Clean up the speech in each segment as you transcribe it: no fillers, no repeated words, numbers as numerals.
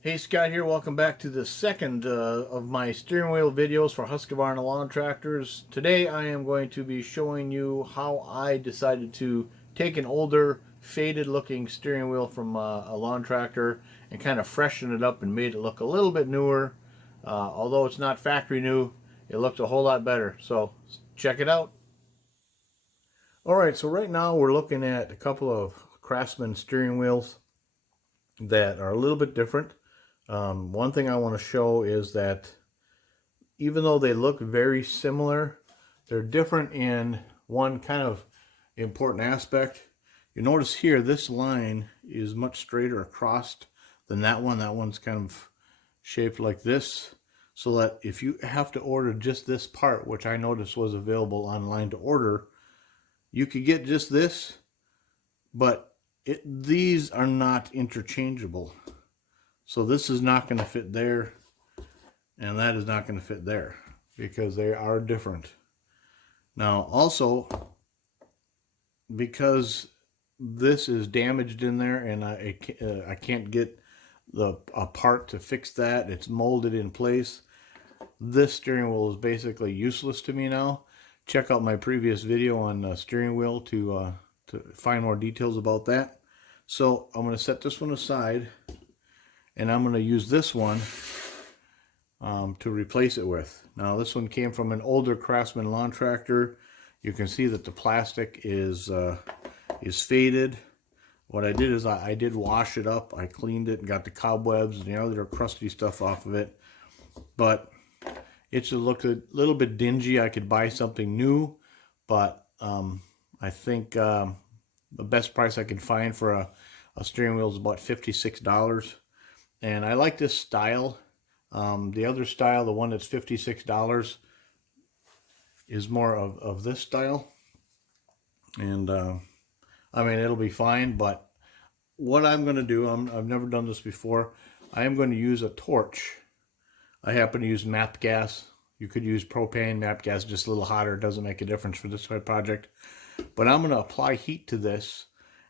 Hey, Scott here. Welcome back to the second of my steering wheel videos for Husqvarna lawn tractors. Today I am going to be showing you how I decided to take an older, faded looking steering wheel from a lawn tractor and kind of freshen it up and made it look a little bit newer. Although it's not factory new, it looked a whole lot better. So check it out. Alright, so right now we're looking at a couple of Craftsman steering wheels that are a little bit different. One thing I want to show is that even though they look very similar, they're different in one kind of important aspect. You notice here this line is much straighter across than that one. That one's kind of shaped like this, so that if you have to order just this part, which I noticed was available online to order, you could get just this, but these are not interchangeable. So this is not going to fit there, and that is not going to fit there, because they are different. Now also, because this is damaged in there and I can't get a part to fix that, it's molded in place, this steering wheel is basically useless to me now. Check out my previous video on the steering wheel to find more details about that. So I'm going to set this one aside, and I'm going to use this one to replace it with. Now this one came from an older Craftsman lawn tractor. You can see that the plastic is faded. What I did is I did wash it up. I cleaned it and got the cobwebs and the other crusty stuff off of it. But it should look a little bit dingy. I could buy something new, but I think the best price I can find for a steering wheel is about $56. And I like this style. The other style, the one that's $56, is more of this style. And I mean, it'll be fine, but what I'm going to do, I've never done this before, I am going to use a torch. I happen to use MAP gas. You could use propane. MAP gas is just a little hotter. It doesn't make a difference for this type of project. But I'm going to apply heat to this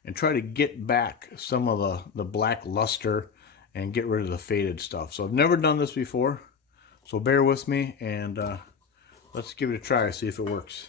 and try to get back some of the black luster and get rid of the faded stuff. So I've never done this before, so bear with me, and let's give it a try, see if it works.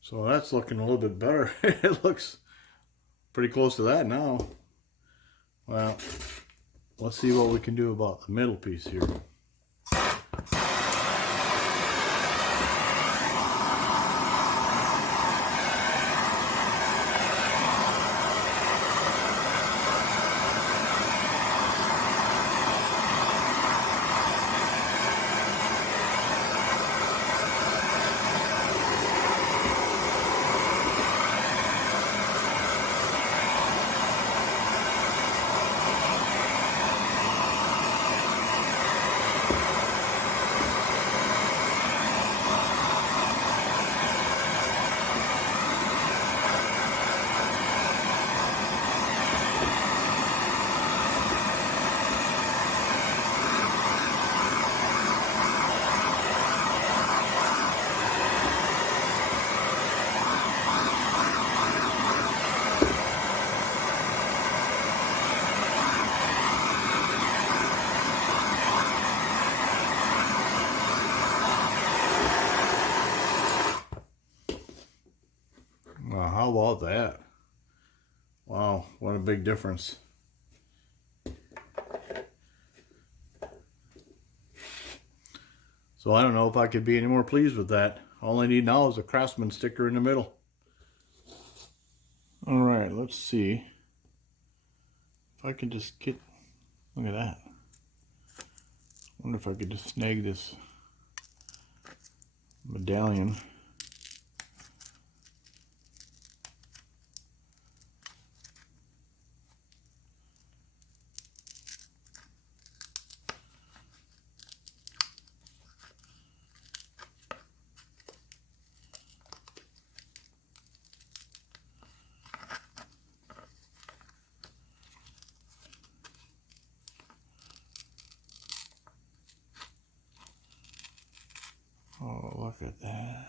So that's looking a little bit better. It looks pretty close to that now. Well, let's see what we can do about the middle piece here. that. Wow, what a big difference. So I don't know if I could be any more pleased with that. All I need now is a Craftsman sticker in the middle. All right, let's see if I can just get, look at that. I wonder if I could just snag this medallion. Oh, look at that.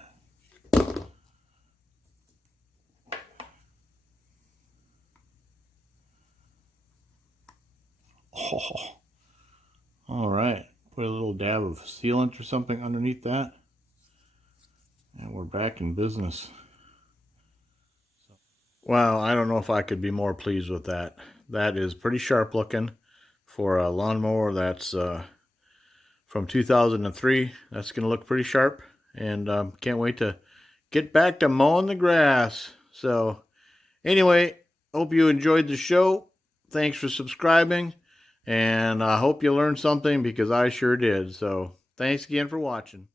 Oh, all right. Put a little dab of sealant or something underneath that. And we're back in business. Well, I don't know if I could be more pleased with that. That is pretty sharp looking for a lawnmower that's from 2003. That's going to look pretty sharp. And can't wait to get back to mowing the grass. So anyway, hope you enjoyed the show. Thanks for subscribing. And I hope you learned something because I sure did. So thanks again for watching.